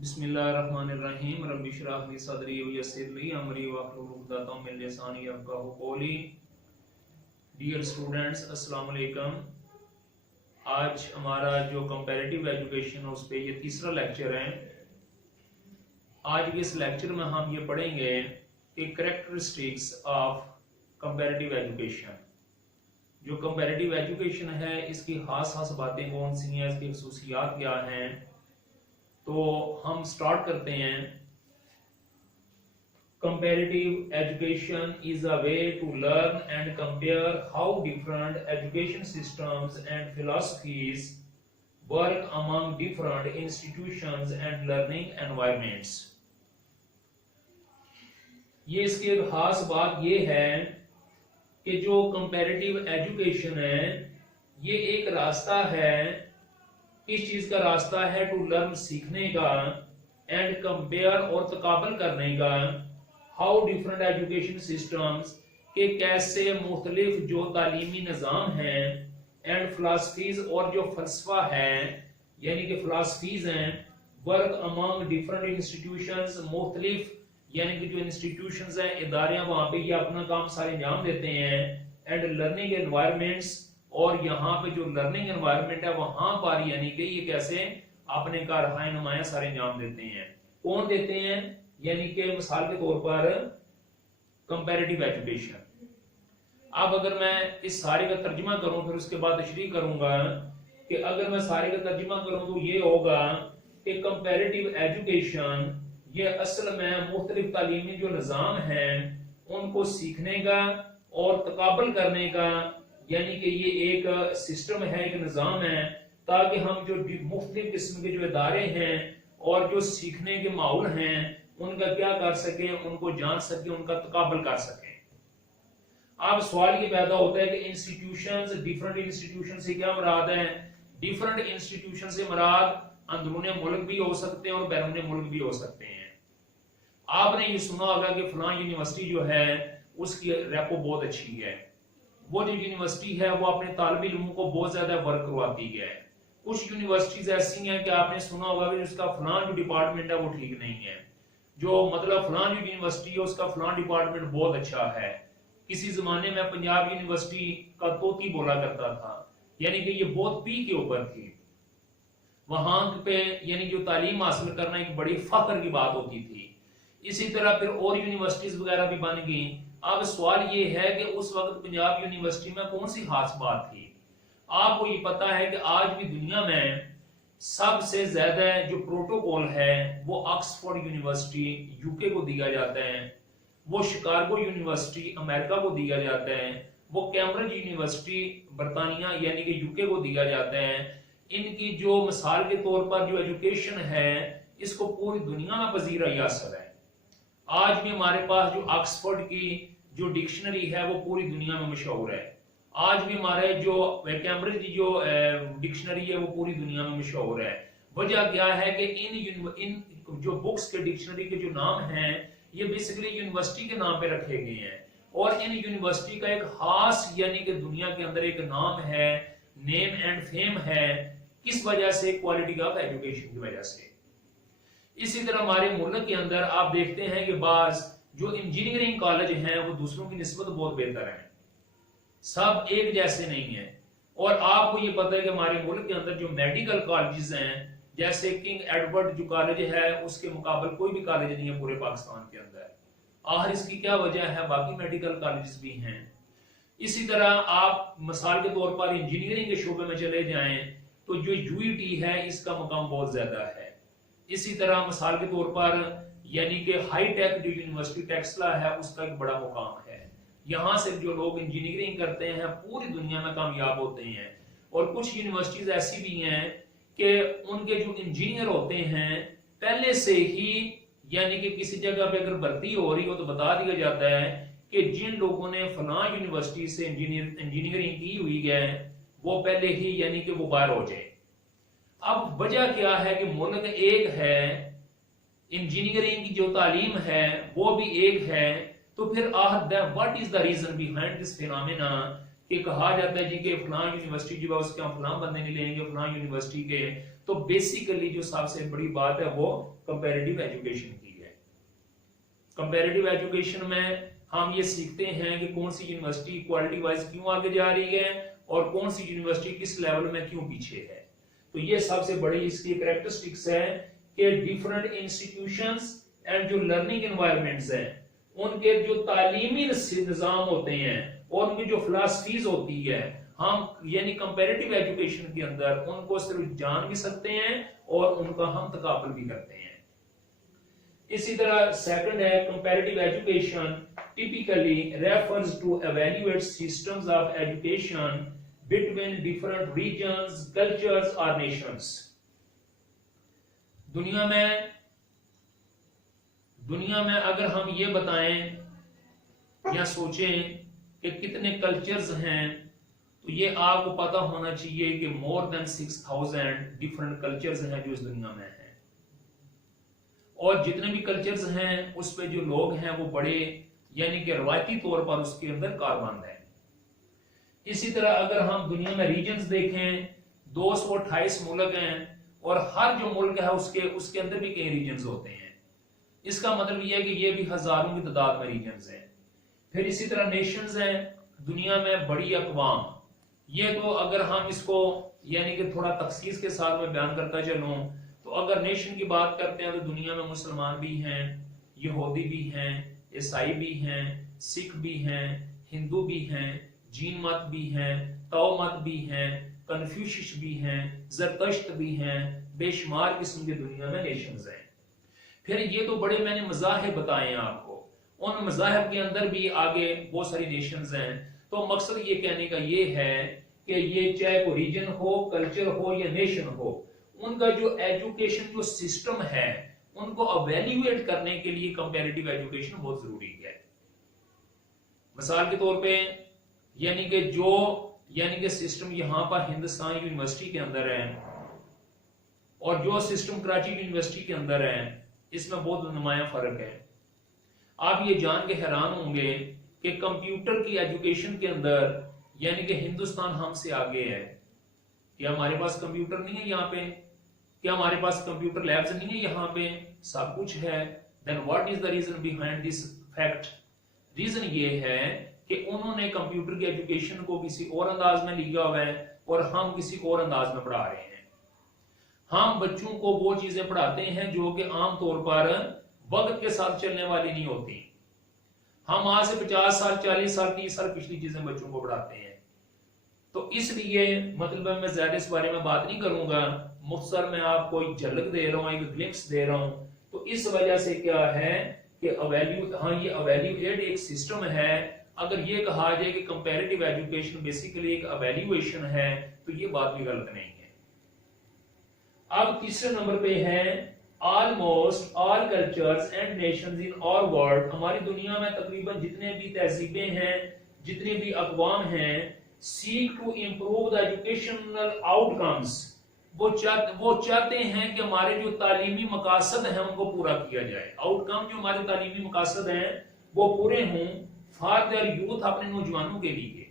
बिस्मिल्लाहिर्रहमानिर्रहीम रब्बि इश्रह ली सदरी व यस्सिर ली अमरी वहलुल उक़दतम मिन लिसानी यफ़क़हू क़ौली। डियर स्टूडेंट्स, अस्सलाम वालेकुम। आज हमारा जो कंपैरेटिव एजुकेशन है उस पे ये तीसरा लेक्चर है। आज के इस लेक्चर में हम ये पढ़ेंगे कि कैरेक्टरिस्टिक्स ऑफ कंपैरेटिव एजुकेशन। जो कंपैरेटिव एजुकेशन है इसकी खास खास बातें कौन सी हैं, इसकी खसूसियात क्या हैं। तो हम स्टार्ट करते हैं। Comparative education is a way to learn and compare how different education systems and philosophies work among different institutions and learning environments. ये इसकी एक खास बात ये है कि जो कंपैरेटिव एजुकेशन है ये एक रास्ता है। किस चीज का रास्ता है? टू लर्न, सीखने का, एंड कंपेयर और तकाबल करने का, हाउ डिफरेंट एजुकेशन सिस्टम्स के कैसे मुख्तलिफ जो तालीमी निज़ाम हैं, एंड फिलॉसफीज और जो फलसफा है यानी कि फिलॉसफीज हैं, वर्क अमंग डिफरेंट इंस्टीट्यूशंस, मुख्तलिफ यानी कि जो इंस्टीट्यूशंस हैं, इदारे हैं, वहां पे ये अपना काम सारे अंजाम देते हैं, एंड लर्निंग एनवायरनमेंट्स, और यहाँ पे जो लर्निंग एनवायरनमेंट है वहां पर यानी कि ये कैसे अपने कारखाने नुमाया सारे अंजाम देते हैं। कौन देते हैं? यानी कि मिसाल के तौर पर कंपैरेटिव एजुकेशन। अब अगर मैं इस सारे का तर्जुमा करूं फिर उसके बाद तशरीह करूंगा कि अगर मैं सारे का तर्जुमा करूं तो ये होगा कि कंपैरेटिव एजुकेशन ये असल में मुख्तलिफ तालीमी जो निज़ाम हैं उनको सीखने का और तकाबल करने का, यानी कि ये एक सिस्टम है, एक निज़ाम है, ताकि हम जो मुख्तलिफ किस्म के जो इदारे हैं और जो सीखने के माहौल हैं उनका क्या कर सके, उनको जान सके, उनका तकाबल कर सके। अब सवाल ये पैदा होता है कि इंस्टीट्यूशंस, डिफरेंट इंस्टीट्यूशन से क्या मुराद है? डिफरेंट इंस्टीट्यूशन से मुराद अंदरूनी मुल्क भी हो सकते हैं और बैरूनी मुल्क भी हो सकते हैं। आपने ये सुना होगा कि फलां यूनिवर्सिटी जो है उसकी रेपो बहुत अच्छी है, वो जो यूनिवर्सिटी है वो अपने तालिब इल्मों को बहुत ज्यादा वर्क करवाती है। कुछ यूनिवर्सिटीज ऐसी हैं कि आपने सुना होगा कि उसका फलां जो डिपार्टमेंट है वो ठीक नहीं है, जो मतलब फलां जो यूनिवर्सिटी है उसका फलां डिपार्टमेंट बहुत अच्छा है। किसी जमाने में पंजाब यूनिवर्सिटी का तोती बोला करता था, यानी कि ये बहुत पी के ऊपर थी। वहां पे यानी जो तालीम हासिल करना एक बड़ी फख्र की बात होती थी। इसी तरह फिर और यूनिवर्सिटीज वगैरह भी बन गई। अब सवाल ये है कि उस वक्त पंजाब यूनिवर्सिटी में कौन सी खास बात थी? आपको ये पता है कि आज भी दुनिया में सबसे ज्यादा जो प्रोटोकॉल है वो ऑक्सफोर्ड यूनिवर्सिटी यूके को दिया जाता है, वो शिकागो यूनिवर्सिटी अमेरिका को दिया जाता है, वो कैम्ब्रिज यूनिवर्सिटी बरतानिया यानी कि यूके को दिया जाता है। इनकी जो मिसाल के तौर पर जो एजुकेशन है इसको पूरी दुनिया में पजीरा असर है। आज भी हमारे पास जो ऑक्सफोर्ड की जो डिक्शनरी है वो पूरी दुनिया में मशहूर है। आज भी हमारे जो कैम्ब्रिज की जो डिक्शनरी है वो पूरी दुनिया में मशहूर है। वजह क्या है कि इन जो बुक्स के डिक्शनरी के जो नाम हैं ये बेसिकली यूनिवर्सिटी के नाम पे रखे गए हैं, और इन यूनिवर्सिटी का एक खास यानी कि दुनिया के अंदर एक नाम है, नेम एंड फेम है। किस वजह से? क्वालिटी ऑफ एजुकेशन की वजह से। इसी तरह हमारे मुल्क के अंदर आप देखते हैं कि बाज जो इंजीनियरिंग कॉलेज हैं वो दूसरों की निस्बत बहुत बेहतर हैं, सब एक जैसे नहीं है। और आपको ये पता है कि हमारे मुल्क के अंदर जो मेडिकल कॉलेजेस हैं जैसे किंग एडवर्ड जो कॉलेज है उसके मुकाबले कोई भी कॉलेज नहीं है पूरे पाकिस्तान के अंदर। आखिर इसकी क्या वजह है? बाकी मेडिकल कॉलेजेस भी हैं। इसी तरह आप मिसाल के तौर पर इंजीनियरिंग के शोबे में चले जाएं तो जो यूईटी है इसका मुकाम बहुत ज्यादा है। इसी तरह मिसाल के तौर पर यानी कि हाई टेक जो यूनिवर्सिटी टेक्सला है उसका एक बड़ा मुकाम है। यहाँ से जो लोग इंजीनियरिंग करते हैं पूरी दुनिया में कामयाब होते हैं। और कुछ यूनिवर्सिटीज ऐसी भी हैं कि उनके जो इंजीनियर होते हैं पहले से ही यानी कि किसी जगह पे अगर भर्ती हो रही हो तो बता दिया जाता है कि जिन लोगों ने फलां यूनिवर्सिटी से इंजीनियरिंग की हुई है वो पहले ही यानी कि वो बाहर हो जाए। अब वजह क्या है कि मुल्क एक है, इंजीनियरिंग की जो तालीम है वो भी एक है, तो फिर what is the reason behind this phenomena कि कहा जाता है जी कि फलां यूनिवर्सिटी जो है उसके हम फलां बंदे नहीं लेंगे फलां यूनिवर्सिटी के, तो बेसिकली जो सबसे बड़ी बात है वो कंपैरेटिव एजुकेशन की है। कंपैरेटिव एजुकेशन में हम ये सीखते हैं कि कौन सी यूनिवर्सिटी क्वालिटी वाइज क्यों आगे जा रही है और कौन सी यूनिवर्सिटी किस लेवल में क्यों पीछे है। तो ये सबसे बड़ी इसकी कैरेक्टरिस्टिक्स है कि डिफरेंट इंस्टीट्यूशंस एंड जो लर्निंग एनवायरनमेंट्स हैं उनके जो तालीमी निजाम होते हैं और उनकी जो फिलॉसफीज होती है, हम यानी कंपैरेटिव एजुकेशन के अंदर उनको सिर्फ जान भी सकते हैं और उनका हम तकाबुल भी करते हैं। इसी तरह सेकंड है comparative education typically refers to evaluate systems of education between different regions, cultures or nations। दुनिया में अगर हम ये बताएं या सोचें कि कितने कल्चर्स हैं तो ये आपको पता होना चाहिए कि मोर देन 6000 डिफरेंट कल्चर्स हैं जो इस दुनिया में हैं, और जितने भी कल्चर्स हैं उस पे जो लोग हैं वो बड़े यानी कि रवायती तौर पर उसके अंदर कारबंद है। इसी तरह अगर हम दुनिया में रीजन्स देखें 228 मुल्क हैं और हर जो मुल्क है उसके अंदर भी कई रीजन्स होते हैं। इसका मतलब यह है कि ये भी हजारों की तादाद में रीजन्स हैं। फिर इसी तरह नेशंस हैं, दुनिया में बड़ी अक़वाम। ये तो अगर हम इसको यानी कि थोड़ा तफसील के साथ में बयान करता चलूं तो अगर नेशन की बात करते हैं तो दुनिया में मुसलमान भी हैं, यहूदी भी हैं, ईसाई भी हैं, सिख भी हैं, हिंदू भी हैं, जीन मत भी हैं, ताओ मत भी हैं, कन्फ्यूशियस भी हैं, ज़रतश्त भी हैं, बेशुमार किस्म की दुनिया में नेशंस हैं। फिर ये तो बड़े मैंने मज़ाहिब बताए आपको, उन मज़ाहिब के अंदर भी आगे बहुत सारी नेशंस हैं। तो मकसद ये कहने का ये है कि ये चाहे कोई रीजन हो, कल्चर हो या नेशन हो, उनका जो एजुकेशन जो सिस्टम है उनको अवेल्युएट करने के लिए कंपैरेटिव एजुकेशन बहुत जरूरी है। मिसाल के तौर पे यानी कि सिस्टम यहां पर हिंदुस्तान यूनिवर्सिटी के अंदर है और जो सिस्टम कराची यूनिवर्सिटी के अंदर है, इसमें बहुत नुमाया फर्क है। आप ये जान के हैरान होंगे कि कंप्यूटर की एजुकेशन के अंदर यानी कि हिंदुस्तान हमसे आगे है। क्या हमारे पास कंप्यूटर नहीं है यहाँ पे? क्या हमारे पास कंप्यूटर लैब्स नहीं है यहाँ पे? सब कुछ है। Then what is the reason behind this fact? Reason ये है कि उन्होंने कंप्यूटर की एजुकेशन को किसी और अंदाज में लिया हुआ है और हम किसी और अंदाज में पढ़ा रहे हैं। हम बच्चों को वो चीजें पढ़ाते हैं जो कि आमतौर पर वक्त के साथ चलने वाली नहीं होती। हम आज से 50 साल, 40 साल, 30 साल पिछली चीजें बच्चों को पढ़ाते हैं। तो इसलिए मतलब मैं ज्यादा इस बारे में बात नहीं करूंगा, मुख्तसर मैं आपको एक झलक दे रहा हूं, एक ग्लिम्स दे रहा हूं। तो इस वजह से क्या है कि ये अवेल्युएट एक सिस्टम है। अगर ये कहा जाए कि कंपैरेटिव एजुकेशन बेसिकली एक अवेल्युएशन है तो ये बात भी गलत नहीं है। अब तीसरे नंबर पे है almost all cultures and nations in our world. हमारी दुनिया में तकरीबन जितने भी तहजीबें हैं, जितने भी अक़वाम हैं, seek to improve the educational outcomes. वो चाहते हैं कि हमारे जो तालीमी मकासद हैं उनको पूरा किया जाए। आउटकम जो हमारे तालीमी मकासद हैं वो पूरे हों फॉर देयर यूथ, अपने नौजवानों के लिए।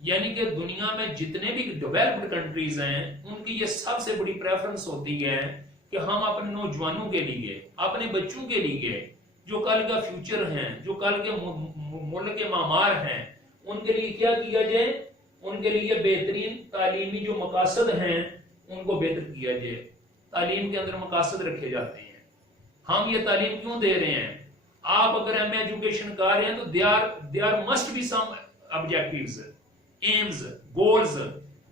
यानी कि दुनिया में जितने भी डेवलप्ड कंट्रीज हैं उनकी ये सबसे बड़ी प्रेफरेंस होती है कि हम अपने नौजवानों के लिए, अपने बच्चों के लिए, जो कल का फ्यूचर हैं, जो कल के मुल्क के मामार हैं, उनके लिए क्या किया जाए, उनके लिए बेहतरीन तालीमी जो मकासद हैं उनको बेहतर किया जाए। तालीम के अंदर मकासद रखे जाते हैं। हम ये तालीम क्यों दे रहे हैं? आप अगर एम एजुकेशन कर रहे हैं तो there must be some objectives, aims, goals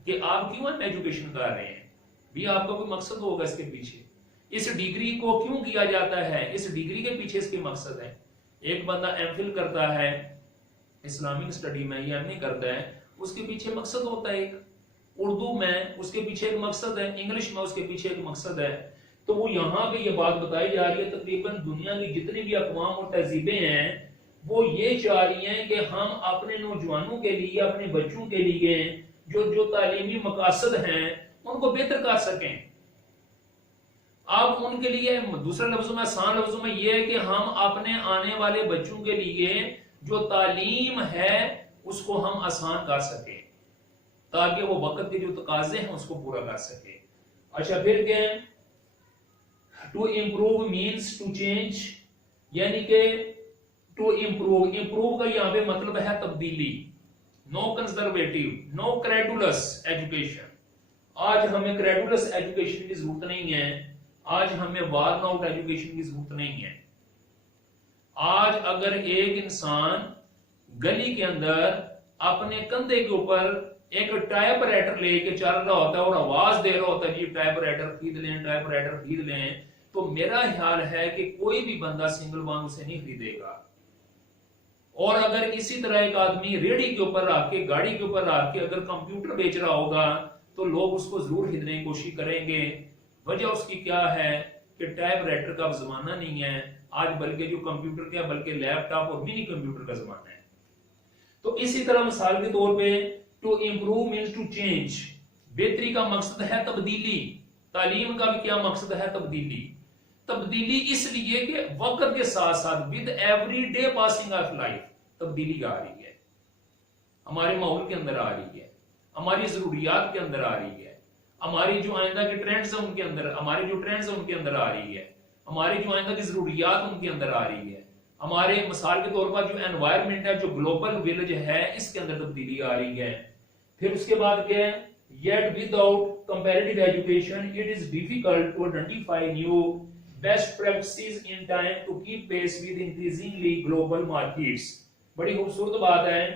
कि आप क्यों एम एजुकेशन कर रहे हैं, भी आपका कोई मकसद होगा इसके पीछे। इस डिग्री को क्यों किया जाता है, इस डिग्री के पीछे इसके मकसद है। एक बंदा एमफिल करता है इस्लामिक स्टडी में या एमए करता है, उसके पीछे मकसद होता है एक। उर्दू में उसके पीछे एक मकसद है, इंग्लिश में उसके पीछे एक मकसद है। तो वो यहाँ पे ये बात बताई जा रही है, तकरीबन दुनिया की जितनी भी अक़वाम और तहजीबें हैं वो ये चाह रही हैं कि हम अपने नौजवानों के लिए, अपने बच्चों के लिए जो तालीमी मकासद हैं उनको बेहतर कर सकें। अब उनके लिए दूसरे लफ्जों में, आसान लफ्जों में ये है कि हम अपने आने वाले बच्चों के लिए जो तालीम है उसको हम आसान कर सके ताकि वो वक्त के जो तकाजे हैं उसको पूरा कर सके। अच्छा फिर क्या है, to improve means to change, यानी कि टू इम्प्रूव, इम्प्रूव का यहां पे मतलब है तब्दीली। No conservative, no credulous education. आज हमें क्रेडुलस एजुकेशन की जरूरत नहीं है, आज हमें वार्न आउट एजुकेशन की जरूरत नहीं है। आज अगर एक इंसान गली के अंदर अपने कंधे के ऊपर एक टाइपराइटर लेके चल रहा होता है और आवाज दे रहा होता है जी टाइपराइटर खरीद लें, टाइपराइटर खरीद लें, तो मेरा ख्याल है कि कोई भी बंदा सिंगल वन उसे नहीं खरीदेगा। और अगर इसी तरह एक आदमी रेडी के ऊपर रख के, गाड़ी के ऊपर रख के अगर कंप्यूटर बेच रहा होगा तो लोग उसको जरूर खरीदने की कोशिश करेंगे। वजह उसकी क्या है कि टाइपराइटर का जमाना नहीं है आज, बल्कि जो कंप्यूटर का बल्कि लैपटॉप और मिनी कंप्यूटर का जमाना है। तो इसी तरह मिसाल के तौर पे to improve means to change, बेहतरी का मकसद है तब्दीली। तालीम का भी क्या मकसद है, तब्दीली। तब्दीली इसलिए कि वक्त के साथ साथ with every day passing of life तब्दीली आ रही है, हमारे माहौल के अंदर आ रही है, हमारी जरूरियात के अंदर आ रही है, हमारी जो आइंदा के ट्रेंड्स हैं उनके अंदर, हमारे जो ट्रेंड्स हैं उनके अंदर आ रही है, हमारी जो आइंदा की जरूरियात उनके अंदर आ रही है, हमारे मिसाल के तौर पर जो एनवायरमेंट है, जो ग्लोबल विलेज है, इसके अंदर तब्दीली आ रही है। फिर उसके बाद क्या है, yet without comparative education it is difficult to identify new best practices in time to keep pace with increasingly global markets। बड़ी खूबसूरत बात है,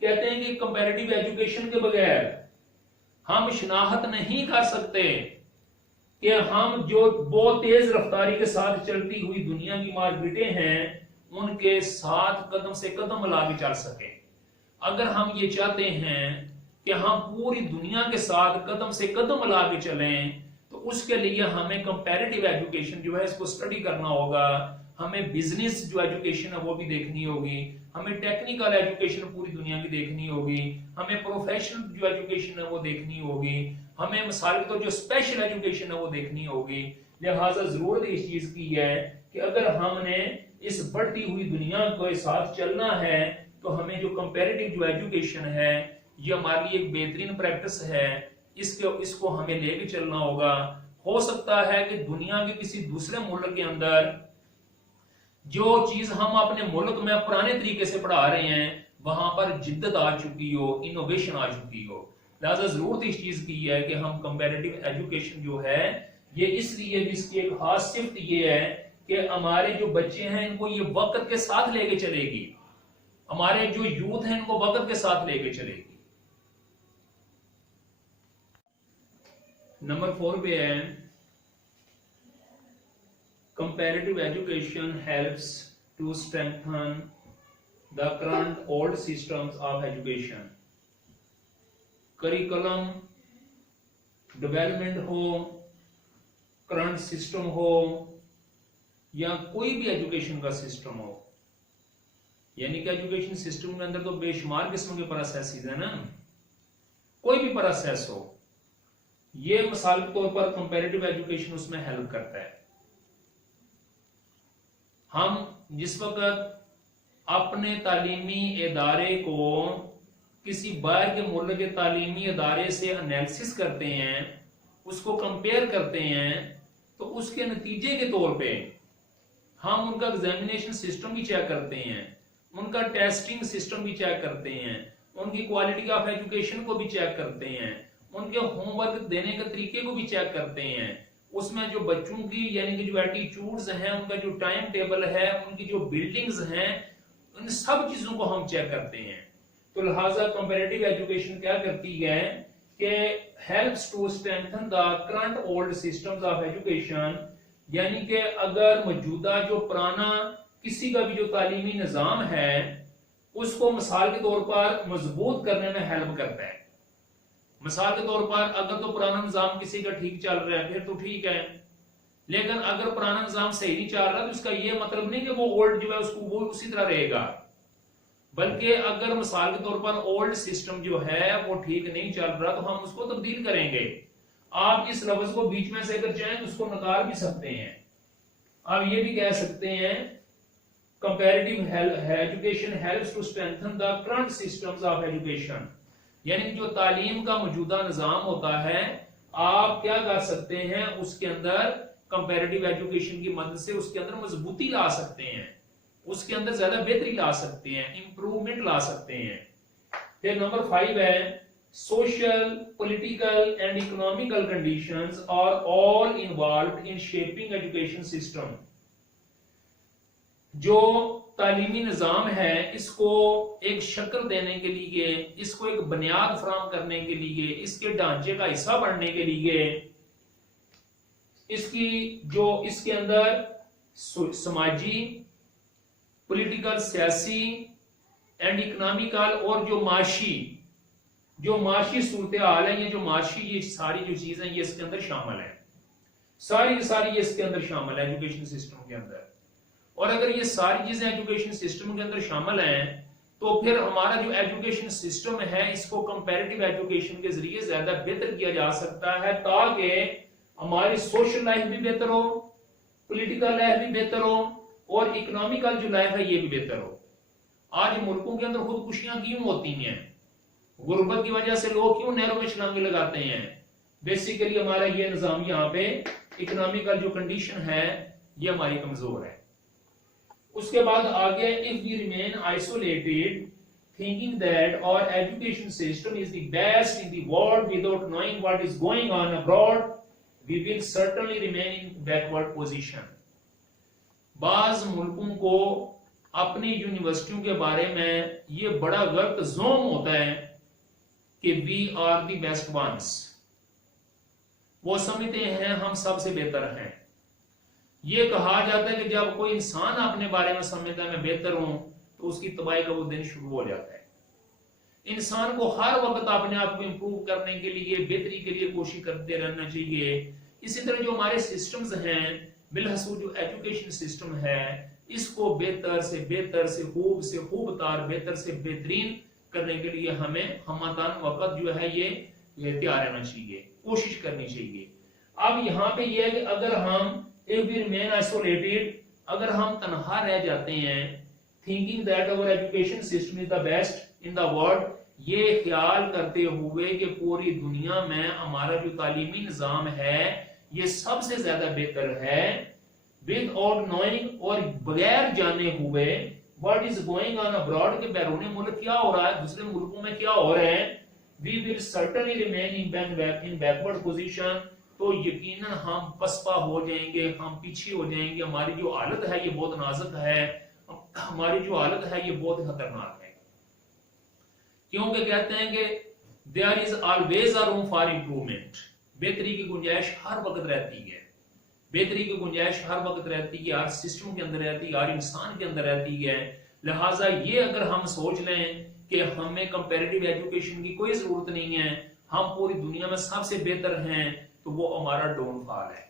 कहते हैं कि कंपैरेटिव एजुकेशन के बगैर हम शिनाख्त नहीं कर सकते कि हम जो बहुत तेज रफ्तारी के साथ चलती हुई दुनिया की मार्केटें हैं उनके साथ कदम से कदम मिला के चल सके। अगर हम ये चाहते हैं कि हम पूरी दुनिया के साथ कदम से कदम मिला के चलें तो उसके लिए हमें कंपैरेटिव एजुकेशन जो है इसको स्टडी करना होगा, हमें बिजनेस जो एजुकेशन है वो भी देखनी होगी, हमें टेक्निकल एजुकेशन पूरी दुनिया की देखनी होगी, हमें प्रोफेशनल जो एजुकेशन है वो देखनी होगी, हमें मिसाल के तौर जो स्पेशल एजुकेशन है वो देखनी होगी। लिहाजा जरूरत इस चीज की है कि अगर हमने इस बढ़ती हुई दुनिया के साथ चलना है तो हमें जो कंपैरेटिव जो एजुकेशन है ये हमारे लिए एक बेहतरीन प्रैक्टिस है, इसको हमें लेके चलना होगा। हो सकता है कि दुनिया के किसी दूसरे मुल्क के अंदर जो चीज हम अपने मुल्क में पुराने तरीके से पढ़ा रहे हैं वहां पर जिद्दत आ चुकी हो, इनोवेशन आ चुकी हो। लिहाजा जरूरत इस चीज की है कि हम कंपैरेटिव एजुकेशन जो है ये इसलिए भी इसकी एक खास सिफ्त ये है कि हमारे जो बच्चे हैं इनको ये वक्त के साथ लेके चलेगी, हमारे जो यूथ है इनको वक्त के साथ लेके चलेगी। नंबर 4 पे है comparative education helps to strengthen the current old systems of education. Curriculum development हो, करंट सिस्टम हो या कोई भी एजुकेशन का सिस्टम हो, यानी कि एजुकेशन सिस्टम के अंदर तो बेशुमार किस्म के प्रोसेसेस है ना, कोई भी प्रोसेस हो, ये मिसाल के तौर पर कंपैरेटिव एजुकेशन उसमें हेल्प करता है। हम जिस वक्त अपने तालीमी इदारे को किसी बाहर के मुल्क के तालीमी इदारे से एनालिसिस करते हैं, उसको कंपेयर करते हैं, तो उसके नतीजे के तौर पे हम उनका एग्जामिनेशन सिस्टम भी चेक करते हैं, उनका टेस्टिंग सिस्टम भी चेक करते हैं, उनकी क्वालिटी ऑफ एजुकेशन को भी चेक करते हैं, उनके होमवर्क देने के तरीके को भी चेक करते हैं, उसमें जो बच्चों की यानी कि जो एटीट्यूड्स हैं, उनका जो टाइम टेबल है, उनकी जो बिल्डिंग्स हैं, उन सब चीजों को हम चेक करते हैं। तो लिहाजा कंपैरेटिव एजुकेशन क्या करती है कि helps to strengthen the current old systems of education, यानी कि अगर मौजूदा जो पुराना किसी का भी जो तालीमी निजाम है उसको मिसाल के तौर पर मजबूत करने में हेल्प करता है। मिसाल के तौर पर अगर तो पुराना निजाम किसी का ठीक चल रहा है फिर तो ठीक है, लेकिन अगर पुराना निजाम सही नहीं चल रहा तो इसका ये मतलब नहीं कि वो ओल्ड जो है उसको वो उसी तरह रहेगा, बल्कि अगर मिसाल के तौर पर ओल्ड सिस्टम जो है वो ठीक नहीं चल रहा तो हम उसको तब्दील करेंगे। आप इस लफ्ज को बीच में से अगर चाहें तो उसको नकार भी सकते हैं, आप ये भी कह सकते हैं comparative education helps to strengthen the current systems of education, यानी जो तालीम का मौजूदा निजाम होता है आप क्या कर सकते हैं, उसके अंदर कंपैरेटिव एजुकेशन की मदद से उसके अंदर मजबूती ला सकते हैं, उसके अंदर ज्यादा बेहतरी ला सकते हैं, इंप्रूवमेंट ला सकते हैं। फिर नंबर 5 है social, political and economical conditions are all involved in shaping education system. जो तालीमी निजाम है इसको एक शक्ल देने के लिए, इसको एक बुनियाद फराहम करने के लिए, इसके ढांचे का हिस्सा बनने के लिए, इसकी जो इसके अंदर समाजी, पॉलिटिकल, सियासी एंड इकोनॉमिकल और जो माशी सूरत हाल है, ये सारी जो चीजें ये इसके अंदर शामिल है, सारी की सारी ये इसके अंदर शामिल है एजुकेशन सिस्टम के अंदर। और अगर ये सारी चीजें एजुकेशन सिस्टम के अंदर शामिल हैं तो फिर हमारा जो एजुकेशन सिस्टम है इसको कंपैरेटिव एजुकेशन के जरिए ज्यादा बेहतर किया जा सकता है, ताकि हमारी सोशल लाइफ भी बेहतर हो, पॉलिटिकल लाइफ भी बेहतर हो और इकोनॉमिकल जो लाइफ है ये भी बेहतर हो। आज मुल्कों के अंदर खुदकुशियां क्यों होती हैं, गुर्बत की वजह से लोग क्यों नहरों में छलांगे लगाते हैं? बेसिकली हमारा ये निजाम यहाँ पे इकोनॉमिकल जो कंडीशन है ये हमारी कमजोर है। उसके बाद आगे, if we remain isolated thinking that our education system is the best in the world without knowing what is going on abroad, we will certainly remain in backward position. बाज मुल्कों को अपनी यूनिवर्सिटियों के बारे में ये बड़ा गलत ज़ोम होता है कि we are the best ones, वो समझते हैं हम सबसे बेहतर हैं। ये कहा जाता है कि जब कोई इंसान अपने बारे में समझता है मैं बेहतर हूं तो उसकी तबाही का वो दिन शुरू हो जाता है। इंसान को हर वक्त अपने आप को इंप्रूव करने के लिए, बेहतरी के लिए कोशिश करते रहना चाहिए। इसी तरह जो हमारे सिस्टम्स हैं, बिलखसूस जो एजुकेशन सिस्टम है, इसको बेहतर से खूब तार बेहतर से बेहतरीन करने के लिए हमें हमतान वक्त जो है ये तैयार रहना चाहिए, कोशिश करनी चाहिए। अब यहाँ पे ये है कि अगर हम if we remain isolated, अगर हम तनहा रह जाते हैं, thinking that our education system is the best in the world, ये ख्याल करते हुए कि पूरी दुनिया में हमारा जो तालीमी निजाम है ये सबसे ज्यादा बेहतर है, without knowing, और बगैर जाने हुए what is going on abroad, के बैरून मुल्क क्या हो रहा है, दूसरे मुल्कों में क्या हो रहे हैं, we will certainly remain in backward position, तो यकीनन हम पसपा हो जाएंगे, हम पीछे हो जाएंगे। हमारी जो हालत है ये बहुत नाजुक है, हमारी जो हालत है ये बहुत खतरनाक है, क्योंकि कहते हैं कि there is always a room for improvement, बेहतरी की गुंजाइश हर वक्त रहती है, बेहतरी की गुंजाइश हर वक्त रहती है, हर सिस्टम के अंदर रहती है, हर इंसान के अंदर रहती है। लिहाजा ये अगर हम सोच लें कि हमें कंपैरेटिव एजुकेशन की कोई जरूरत नहीं है, हम पूरी दुनिया में सबसे बेहतर हैं, तो वो हमारा डाउनफॉल है।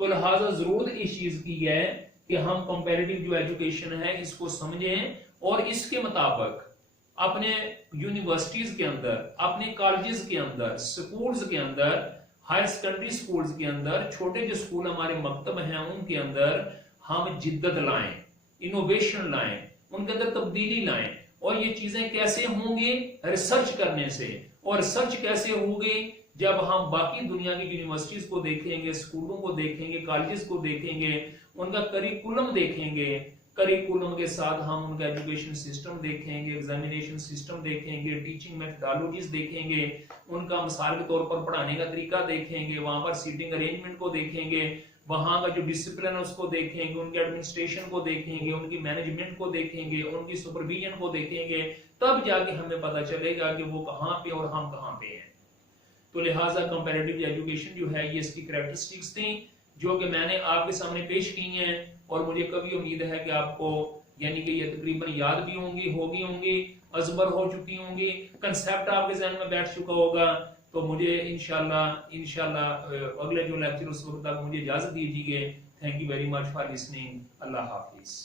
तो लिहाजा जरूरत इस चीज की है कि हम कंपैरेटिव जो एजुकेशन है इसको समझें और इसके मुताबिक अपने यूनिवर्सिटीज के अंदर, अपने कॉलेजेस के अंदर, स्कूल्स के अंदर, हायर सेकेंडरी स्कूल्स के अंदर, छोटे जो स्कूल हमारे मकतब हैं उनके अंदर हम जिद्दत लाएं, इनोवेशन लाएं, उनके अंदर तब्दीली लाएं। और ये चीजें कैसे होंगी? रिसर्च करने से। और रिसर्च कैसे होगी? जब हम बाकी दुनिया की यूनिवर्सिटीज को देखेंगे, स्कूलों को देखेंगे, कॉलेजेस को देखेंगे, उनका करिकुलम देखेंगे, करिकुलम के साथ हम उनका एजुकेशन सिस्टम देखेंगे, एग्जामिनेशन सिस्टम देखेंगे, टीचिंग मेथडोलॉजीज देखेंगे, उनका मिसाल के तौर पर पढ़ाने का तरीका देखेंगे, वहां पर सीटिंग अरेंजमेंट को देखेंगे, वहां का जो डिसिप्लिन है उसको देखेंगे, उनके एडमिनिस्ट्रेशन को देखेंगे, उनकी मैनेजमेंट को देखेंगे, उनकी सुपरविजन को देखेंगे, तब जाके हमें पता चलेगा कि वो कहाँ पे और हम कहाँ पे हैं। तो लिहाजा कंपैरेटिव एजुकेशन जो है ये इसकी कैरेक्टरिस्टिक्स थी जो कि मैंने आपके सामने पेश की हैं, और मुझे कभी उम्मीद है कि आपको यानी कि ये तकरीबन याद भी होंगी, अजबर हो चुकी होंगी, कंसेप्ट आपके जहन में बैठ चुका होगा। तो मुझे इंशाल्लाह अगले जो लेक्चर उस वक्त तक मुझे इजाजत दीजिए। Thank you very much for listening. Allah Hafiz.